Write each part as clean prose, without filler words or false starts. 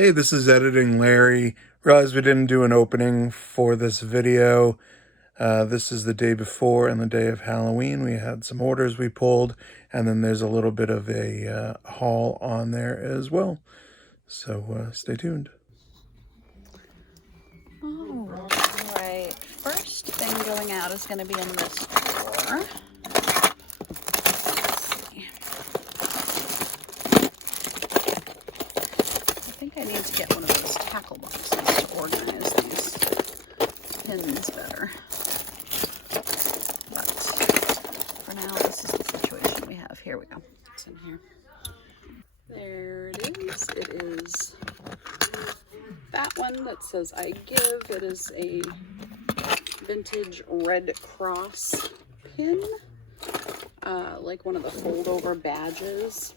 Hey, this is Editing Larry. Realized we didn't do an opening for this video. This is the day before and the day of Halloween. We had some orders we pulled, and then there's a little bit of a haul on there as well. So stay tuned. All right, first thing going out is going to be in this drawer. I think I need to get one of those tackle boxes to organize these pins better. But for now, this is the situation we have. Here we go. It's in here. There it is. It is that one that says I give. It is a vintage Red Cross pin, like one of the fold over badges.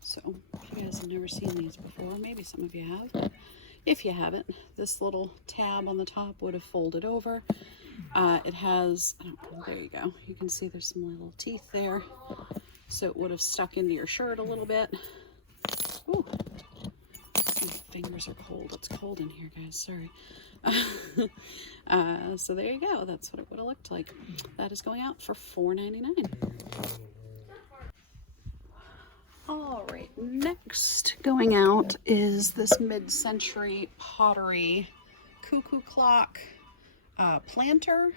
So if you guys have never seen these before, maybe some of you have. If you haven't, this little tab on the top would have folded over. It has, there you go. You can see there's some little teeth there. So it would have stuck into your shirt a little bit. Ooh. My fingers are cold. It's cold in here, guys. Sorry. So there you go. That's what it would have looked like. That is going out for $4.99. All right, next going out is this mid-century pottery cuckoo clock planter.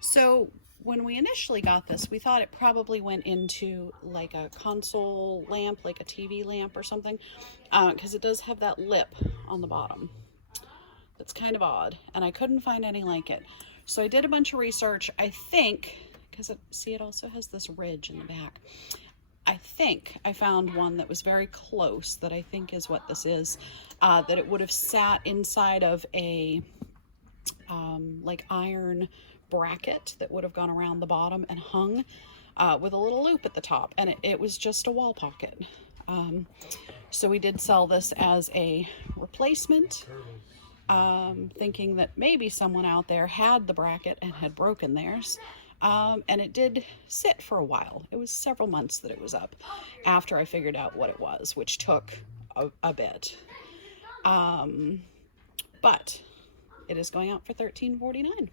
So when we initially got this, we thought it probably went into like a console lamp, like a TV lamp or something, because it does have that lip on the bottom. That's kind of odd, and I couldn't find any like it. So I did a bunch of research. I think, because see, it also has this ridge in the back. I think I found one that was very close, that I think is what this is, that it would have sat inside of a like iron bracket that would have gone around the bottom and hung with a little loop at the top, and it was just a wall pocket. So we did sell this as a replacement, thinking that maybe someone out there had the bracket and had broken theirs. And it did sit for a while. It was several months that it was up after I figured out what it was, which took a bit. But it is going out for $13.49.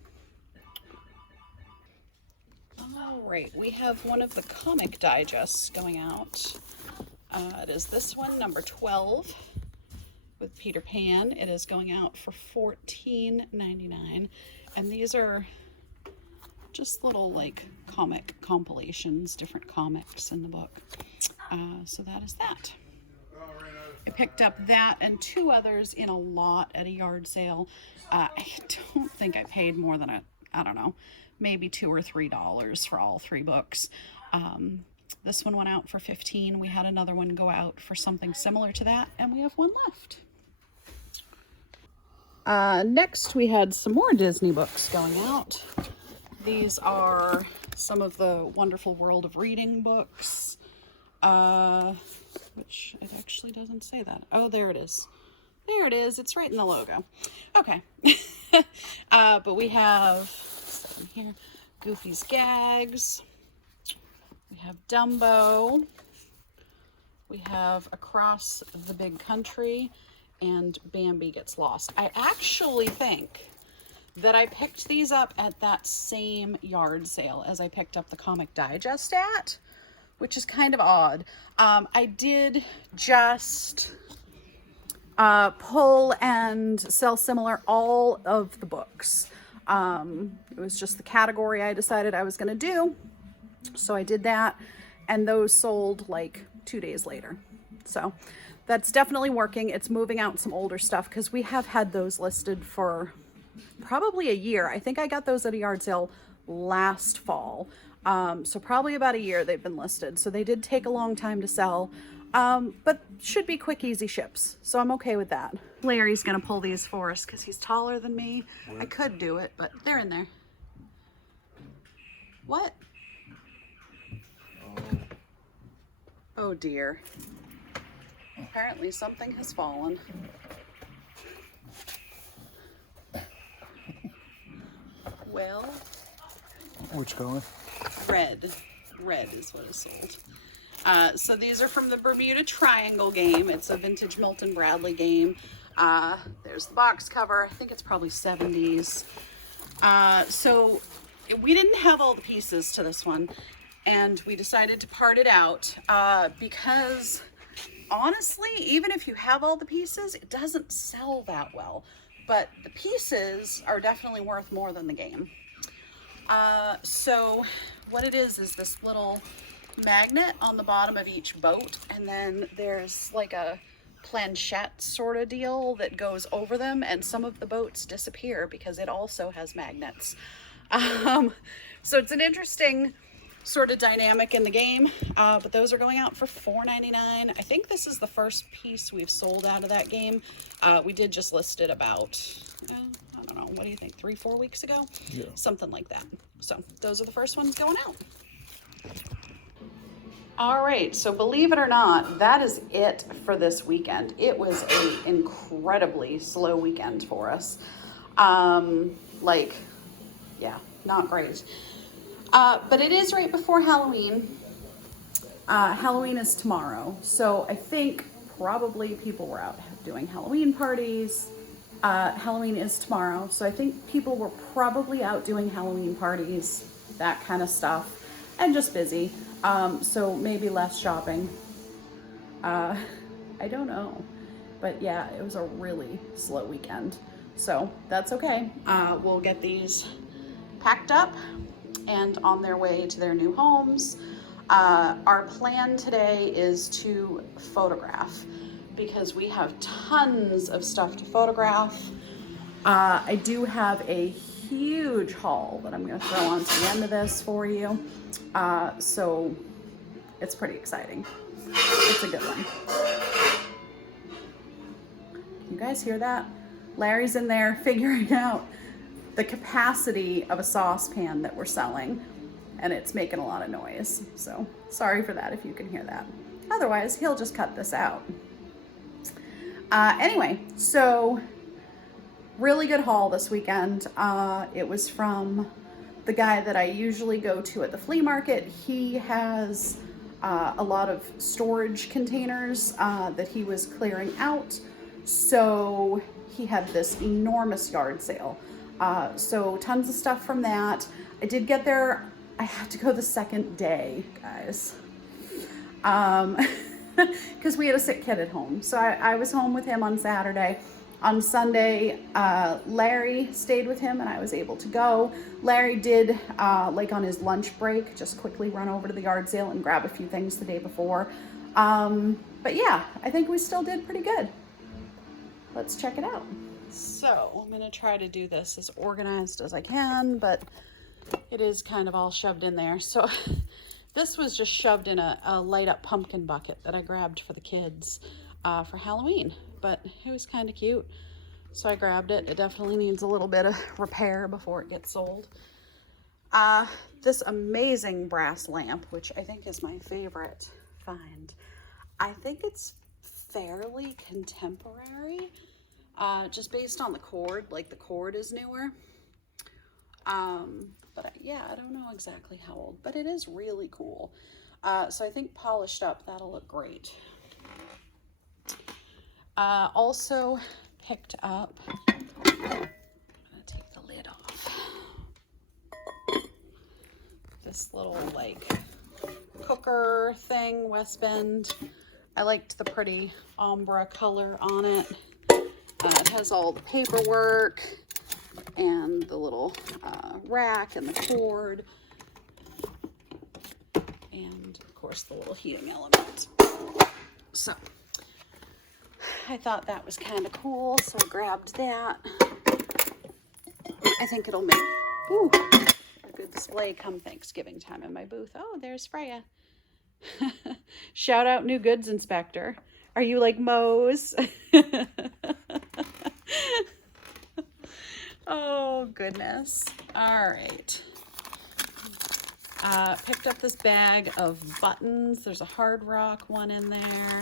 All right, we have one of the comic digests going out. It is this one, number 12, with Peter Pan. It is going out for $14.99. And these are just little like comic compilations, different comics in the book. So that is that. I picked up that and two others in a lot at a yard sale. I don't think I paid more than I don't know, maybe $2 or $3 for all three books. This one went out for $15. We had another one go out for something similar to that, and we have one left. Next, we had some more Disney books going out. These are some of the Wonderful World of Reading books, which it actually doesn't say that. Oh, there it is. There it is. It's right in the logo. Okay. But we have here, Goofy's Gags. We have Dumbo. We have Across the Big Country, and Bambi Gets Lost. I actually think that I picked these up at that same yard sale as I picked up the Comic Digest at, which is kind of odd. I did just pull and sell similar all of the books. It was just the category I decided I was going to do. So I did that, and those sold like 2 days later. So that's definitely working. It's moving out some older stuff because we have had those listed for probably a year. I think I got those at a yard sale last fall. So probably about a year they've been listed. So they did take a long time to sell, but should be quick, easy ships. So I'm okay with that. Larry's gonna pull these for us because he's taller than me. What? I could do it, but they're in there. What? Oh dear. Apparently something has fallen. Well, Which color? red. Red is what is sold. So these are from the Bermuda Triangle game. It's a vintage Milton Bradley game. There's the box cover. I think it's probably 70s. So we didn't have all the pieces to this one, and we decided to part it out because honestly, even if you have all the pieces, it doesn't sell that well. But the pieces are definitely worth more than the game. So what it is this little magnet on the bottom of each boat, and then there's like a planchette sort of deal that goes over them, and some of the boats disappear because it also has magnets. So it's an interesting sort of dynamic in the game, but those are going out for $4.99. I think this is the first piece we've sold out of that game. We did just list it about, I don't know, what do you think, 3-4 weeks ago? Yeah. Something like that. So those are the first ones going out. All right, so believe it or not, that is it for this weekend. It was an incredibly slow weekend for us. Yeah, not great. But it is right before Halloween. Halloween is tomorrow, so I think probably people were out doing Halloween parties. Halloween is tomorrow, so I think people were probably out doing Halloween parties, that kind of stuff, and just busy. So maybe less shopping. I don't know. But yeah, it was a really slow weekend. So that's okay. We'll get these packed up and on their way to their new homes. Our plan today is to photograph because we have tons of stuff to photograph. I do have a huge haul that I'm going to throw on to the end of this for you. So it's pretty exciting. It's a good one. You guys hear that? Larry's in there figuring out the capacity of a saucepan that we're selling, and it's making a lot of noise. So sorry for that if you can hear that. Otherwise, he'll just cut this out. Anyway, so really good haul this weekend. It was from the guy that I usually go to at the flea market. He has a lot of storage containers that he was clearing out. So he had this enormous yard sale. So tons of stuff from that. I did get there. I had to go the second day, guys. Because we had a sick kid at home. So I was home with him on Saturday. On Sunday, Larry stayed with him and I was able to go. Larry did, like on his lunch break, just quickly run over to the yard sale and grab a few things the day before. But yeah, I think we still did pretty good. Let's check it out. So I'm gonna try to do this as organized as I can, but it is kind of all shoved in there. So this was just shoved in a light up pumpkin bucket that I grabbed for the kids for Halloween. But it was kind of cute, so I grabbed it. It definitely needs a little bit of repair before it gets sold. This amazing brass lamp, which I think is my favorite find. I think it's fairly contemporary, just based on the cord. Like the cord is newer. But yeah, I don't know exactly how old, but it is really cool. So I think polished up, that'll look great. Also picked up, I'm gonna take the lid off, this little like cooker thing, West Bend. I liked the pretty ombre color on it. It has all the paperwork and the little rack and the cord, and of course the little heating element. So I thought that was kind of cool, so I grabbed that. I think it'll make a good display come Thanksgiving time in my booth. Oh, there's Freya. Shout out New Goods Inspector. Are you like Moe's? Oh, goodness. All right. Picked up this bag of buttons. There's a Hard Rock one in there.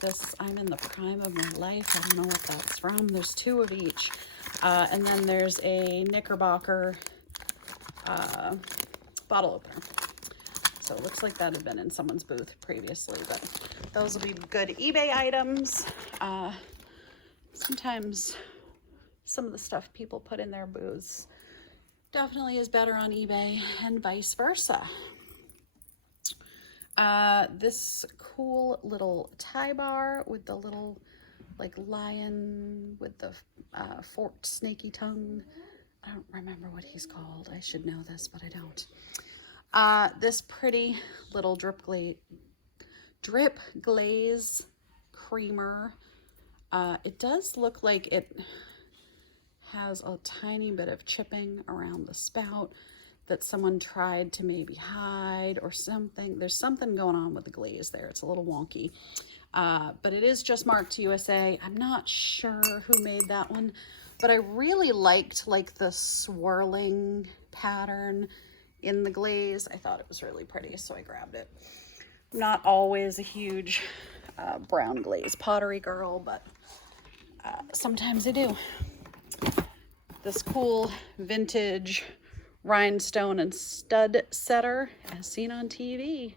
This, I'm in the prime of my life. I don't know what that's from. There's 2 of each. And then there's a Knickerbocker bottle opener. So it looks like that had been in someone's booth previously, but those will be good eBay items. Sometimes some of the stuff people put in their booths definitely is better on eBay and vice versa. This cool little tie bar with the little like lion with the forked snaky tongue. I don't remember what he's called. I should know this, but I don't. This pretty little drip glaze creamer. It does look like it has a tiny bit of chipping around the spout that someone tried to maybe hide or something. There's something going on with the glaze there. It's a little wonky. But it is just marked USA. I'm not sure who made that one, but I really liked like the swirling pattern in the glaze. I thought it was really pretty, so I grabbed it. I'm not always a huge brown glaze pottery girl, but sometimes I do. This cool vintage rhinestone and stud setter as seen on TV.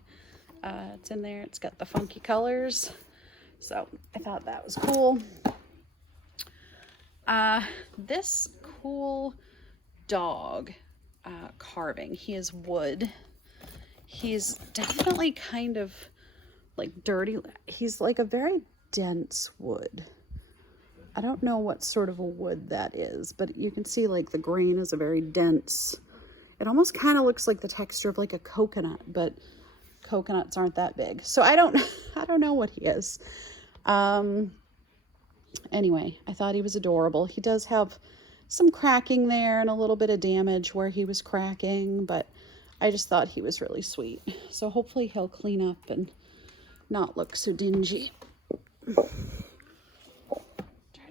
It's in there. It's got the funky colors. So I thought that was cool. This cool dog carving. He is wood. He's definitely kind of like dirty. He's like a very dense wood. I don't know what sort of a wood that is, but you can see like the grain is a very dense. It almost kind of looks like the texture of like a coconut, but coconuts aren't that big. So I don't know what he is. Anyway, I thought he was adorable. He does have some cracking there and a little bit of damage where he was cracking, but I just thought he was really sweet. So hopefully he'll clean up and not look so dingy.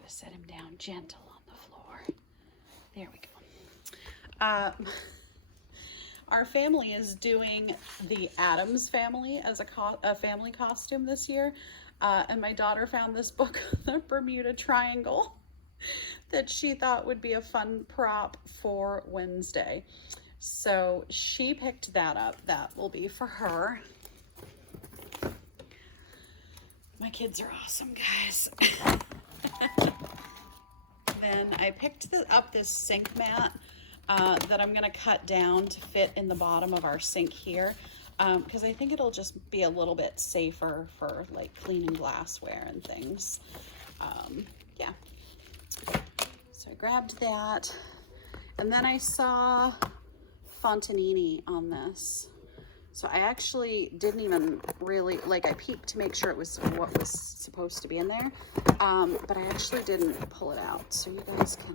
Set him down gentle on the floor. There we go. Our family is doing the Addams Family as a family costume this year. And my daughter found this book, The Bermuda Triangle, that she thought would be a fun prop for Wednesday. So she picked that up. That will be for her. My kids are awesome, guys. Then I picked up this sink mat that I'm going to cut down to fit in the bottom of our sink here because I think it'll just be a little bit safer for like cleaning glassware and things. Yeah. So I grabbed that, and then I saw Fontanini on this. So I actually didn't even really, like I peeked to make sure it was what was supposed to be in there, but I actually didn't pull it out. So you guys can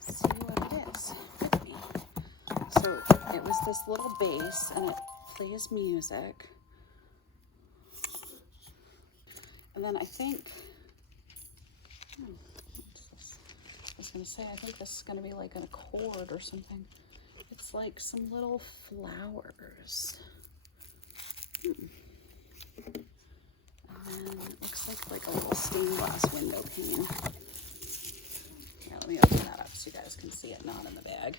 see what it is with me. So it was this little bass and it plays music. And then I think, I was gonna say, I think this is gonna be like an accord or something. It's like some little flowers. And it looks like a little stained glass window pane. Here, let me open that up so you guys can see it not in the bag.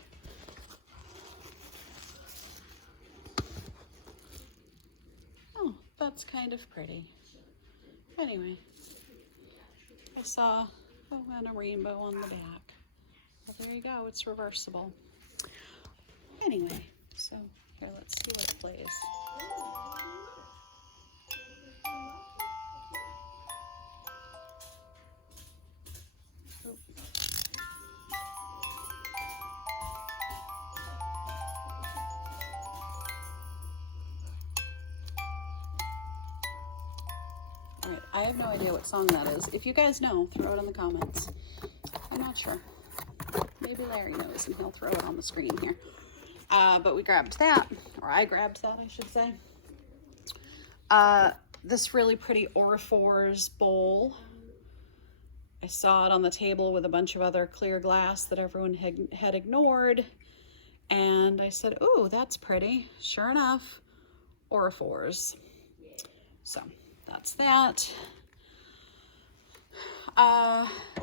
Oh, that's kind of pretty. Anyway, I saw, and a rainbow on the back. Well, there you go, it's reversible. Anyway, so here, let's see what it plays. All right, I have no idea what song that is. If you guys know, throw it in the comments. I'm not sure. Maybe Larry knows and he'll throw it on the screen here. But we grabbed that, or I grabbed that, I should say. This really pretty Aurifors bowl. I saw it on the table with a bunch of other clear glass that everyone had ignored. And I said, ooh, that's pretty. Sure enough, Aurifors. So that's that.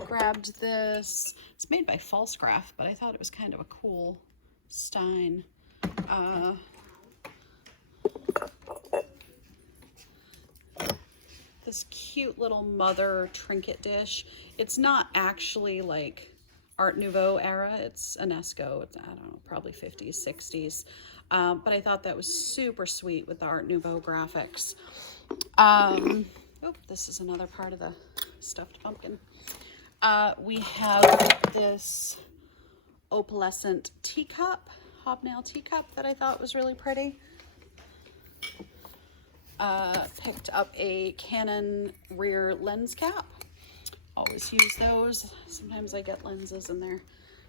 Grabbed this. It's made by Falscraft, but I thought it was kind of a cool Stein This cute little mother trinket dish. It's not actually like Art Nouveau era. It's Enesco. It's, I don't know, probably 50s, 60s. But I thought that was super sweet with the Art Nouveau graphics. Oh, this is another part of the stuffed pumpkin. We have this opalescent teacup, hobnail teacup that I thought was really pretty. Picked up a Canon rear lens cap. Always use those. Sometimes I get lenses and they're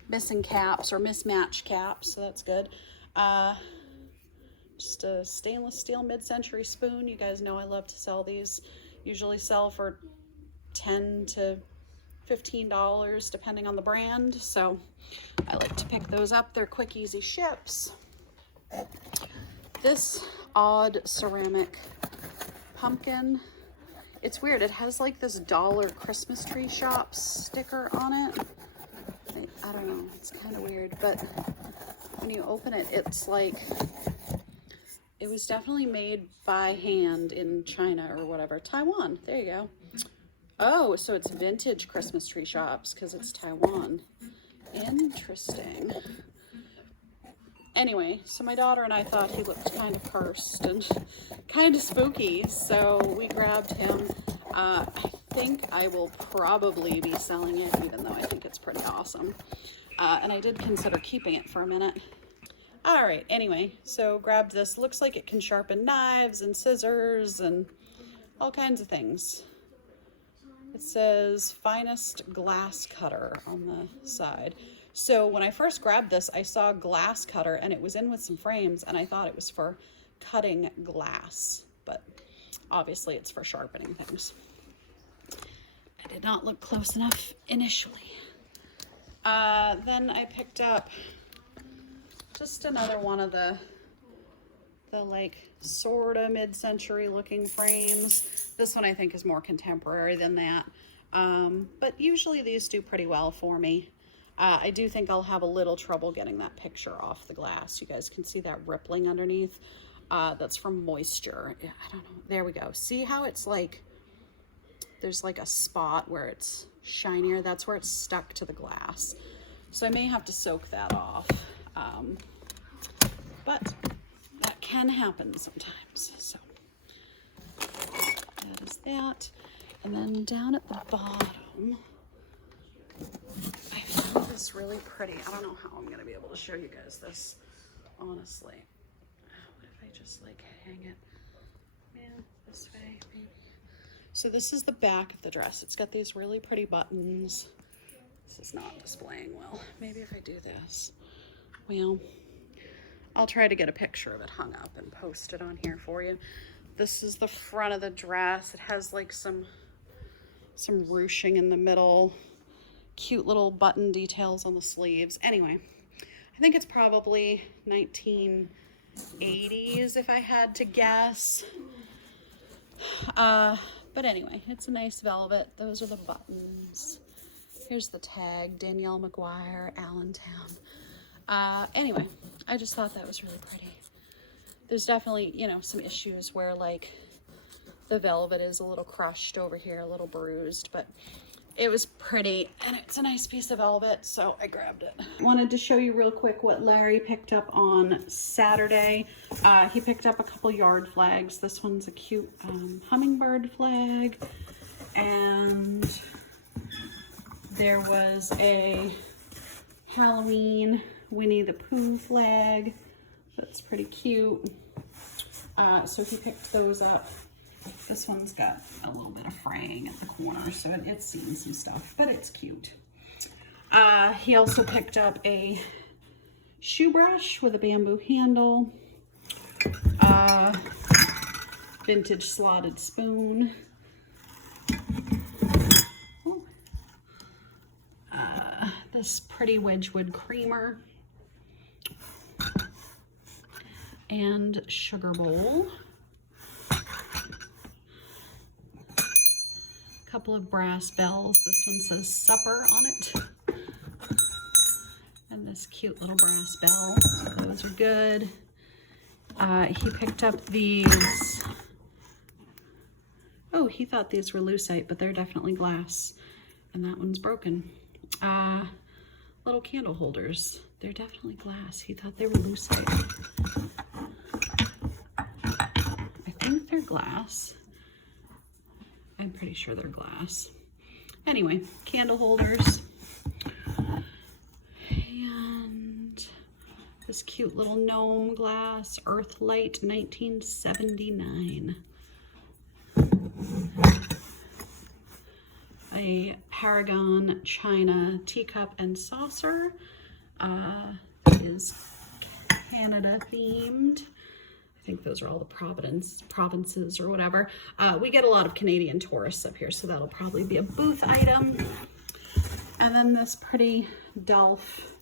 missing caps or mismatched caps, so that's good. Just a stainless steel mid-century spoon. You guys know I love to sell these. Usually sell for $10 to $15 depending on the brand, so I like to pick those up. They're quick, easy ships. This odd ceramic pumpkin, it's weird. It has like this dollar Christmas tree shop sticker on it. I don't know, it's kind of weird, but when you open it, it's like, it was definitely made by hand in China or whatever. Taiwan, there you go. Oh, so it's vintage Christmas tree shops because it's Taiwan. Interesting. Anyway, so my daughter and I thought he looked kind of cursed and kind of spooky, so we grabbed him. I think I will probably be selling it, even though I think it's pretty awesome. And I did consider keeping it for a minute. All right, anyway, so grabbed this. Looks like it can sharpen knives and scissors and all kinds of things. It says finest glass cutter on the side. So when I first grabbed this, I saw glass cutter and it was in with some frames and I thought it was for cutting glass, but obviously it's for sharpening things. I did not look close enough initially. Then I picked up just another one of the like sorta mid-century looking frames. This one I think is more contemporary than that. But usually these do pretty well for me. I do think I'll have a little trouble getting that picture off the glass. You guys can see that rippling underneath. That's from moisture. I don't know. There we go. See how it's like, there's like a spot where it's shinier. That's where it's stuck to the glass. So I may have to soak that off. But that can happen sometimes. So that is that. And then down at the bottom, I found this really pretty. I don't know how I'm going to be able to show you guys this, honestly. What if I just like hang it? Yeah, this way, maybe. So this is the back of the dress. It's got these really pretty buttons. This is not displaying well. Maybe if I do this. Well, I'll try to get a picture of it hung up and post it on here for you. This is the front of the dress. It has like some ruching in the middle. Cute little button details on the sleeves. Anyway, I think it's probably 1980s if I had to guess. But anyway, it's a nice velvet. Those are the buttons. Here's the tag, Danielle McGuire, Allentown. Anyway, I just thought that was really pretty. There's definitely, you know, some issues where like the velvet is a little crushed over here, a little bruised, but it was pretty and it's a nice piece of velvet, so I grabbed it. Wanted to show you real quick what Larry picked up on Saturday. He picked up a couple yard flags. This one's a cute hummingbird flag, and there was a Halloween Winnie the Pooh flag. That's pretty cute. So he picked those up. This one's got a little bit of fraying at the corner, so it's seen some stuff, but it's cute. He also picked up a shoe brush with a bamboo handle, vintage slotted spoon, this pretty Wedgwood creamer, and sugar bowl. Couple of brass bells. This one says supper on it. And this cute little brass bell. So those are good. He picked up these. Oh, he thought these were lucite, but they're definitely glass. And that one's broken. Little candle holders. They're definitely glass. He thought they were lucite. I think they're glass. I'm pretty sure they're glass. Anyway, candle holders. And this cute little gnome glass, Earthlight 1979. A Paragon China teacup and saucer. That is Canada themed. I think those are all the provinces or whatever. We get a lot of Canadian tourists up here, so that'll probably be a booth item. And then this pretty Delft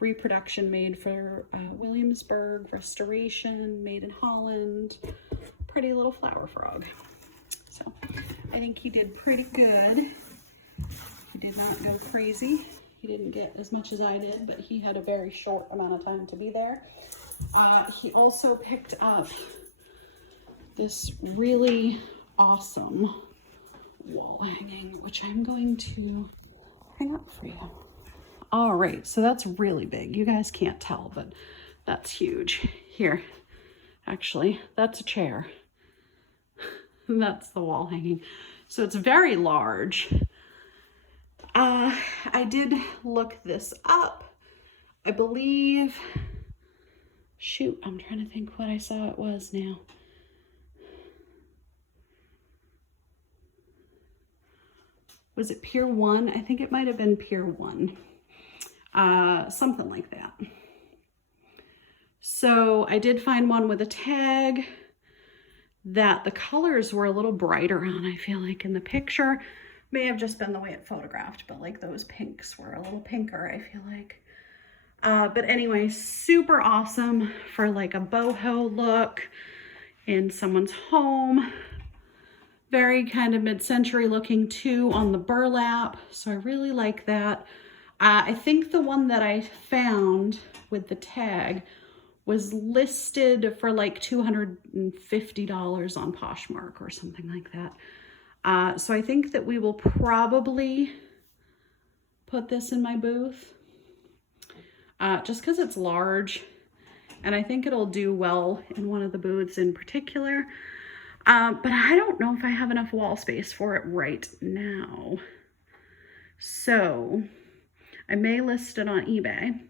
reproduction made for Williamsburg restoration, made in Holland. Pretty little flower frog. So I think he did pretty good. He did not go crazy. He didn't get as much as I did, but he had a very short amount of time to be there. He also picked up this really awesome wall hanging, which I'm going to hang up for you. All right, so that's really big. You guys can't tell, but that's huge. Here, actually, that's a chair. That's the wall hanging. So it's very large. I did look this up. I believe, shoot, I'm trying to think what I saw it was now. Was it Pier 1? I think it might have been Pier 1. Something like that. So I did find one with a tag that the colors were a little brighter on, I feel like, in the picture. May have just been the way it photographed, but like those pinks were a little pinker, I feel like. But anyway, super awesome for like a boho look in someone's home. Very kind of mid-century looking too on the burlap, so I really like that. I think the one that I found with the tag was listed for like $250 on Poshmark or something like that. So I think that we will probably put this in my booth just because it's large, and I think it'll do well in one of the booths in particular. But I don't know if I have enough wall space for it right now. So I may list it on eBay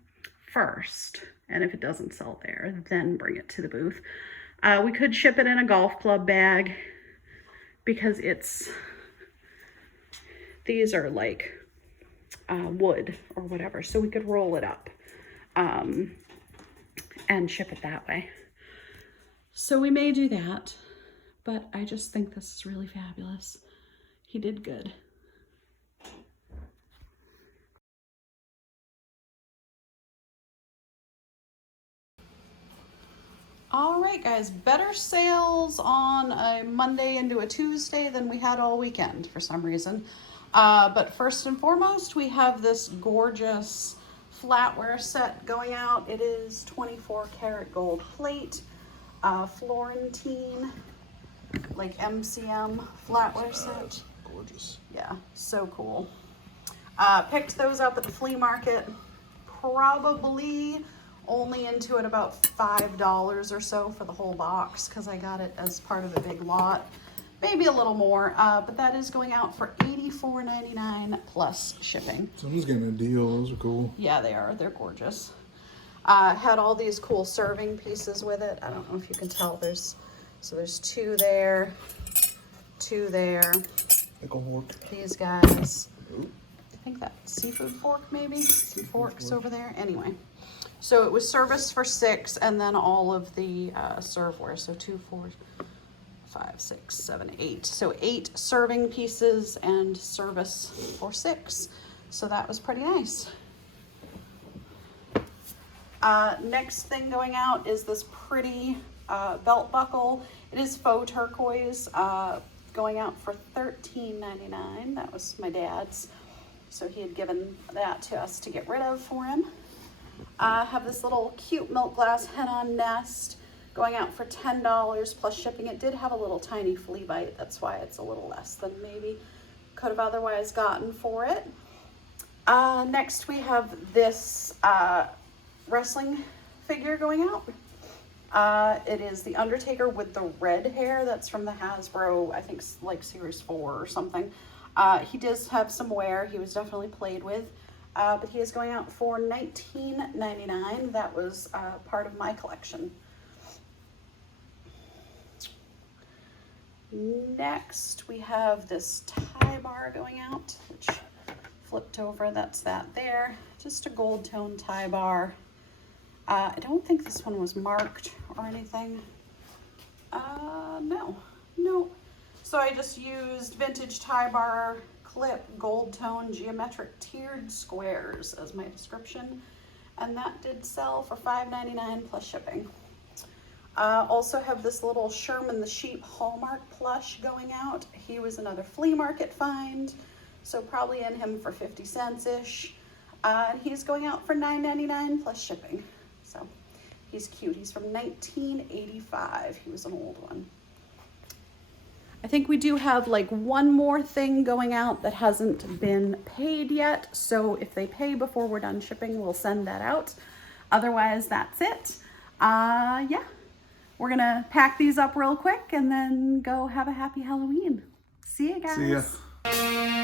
first, and if it doesn't sell there, then bring it to the booth. We could ship it in a golf club bag because these are like wood or whatever, so we could roll it up and ship it that way. So we may do that, but I just think this is really fabulous. He did good. All right, guys, better sales on a Monday into a Tuesday than we had all weekend for some reason. But first and foremost, we have this gorgeous flatware set going out. It is 24 karat gold plate, Florentine, like MCM flatware set. Gorgeous. Yeah, so cool. Picked those up at the flea market, probably only into it about $5 or so for the whole box because I got it as part of a big lot, maybe a little more, but that is going out for $84.99 plus shipping. Someone's getting a deal. Those are cool. Yeah, they are. They're gorgeous. Had all these cool serving pieces with it. I don't know if you can tell. There's two there, two there. Pickle fork. These guys. I think that's seafood fork maybe. Some forks over there. Anyway. So it was service for 6, and then all of the serveware. So 2, 4, 5, 6, 7, 8. So 8 serving pieces and service for 6. So that was pretty nice. Next thing going out is this pretty belt buckle. It is faux turquoise, going out for $13.99. That was my dad's. So he had given that to us to get rid of for him. Have this little cute milk glass hen on nest going out for $10 plus shipping. It did have a little tiny flea bite. That's why it's a little less than maybe could have otherwise gotten for it. Next we have this wrestling figure going out. It is the Undertaker with the red hair. That's from the Hasbro, I think like Series 4 or something. He does have some wear. He was definitely played with. But he is going out for $19.99. That was part of my collection. Next, we have this tie bar going out, which flipped over. That's that there. Just a gold tone tie bar. I don't think this one was marked or anything. No. So I just used vintage tie bar clip, gold tone, geometric tiered squares as my description. And that did sell for $5.99 plus shipping. Also have this little Sherman the Sheep Hallmark plush going out. He was another flea market find, so probably in him for 50 cents-ish. And he's going out for $9.99 plus shipping. So he's cute. He's from 1985. He was an old one. I think we do have like one more thing going out that hasn't been paid yet. So if they pay before we're done shipping, we'll send that out. Otherwise, that's it. Yeah. We're gonna pack these up real quick and then go have a happy Halloween. See you guys. See ya.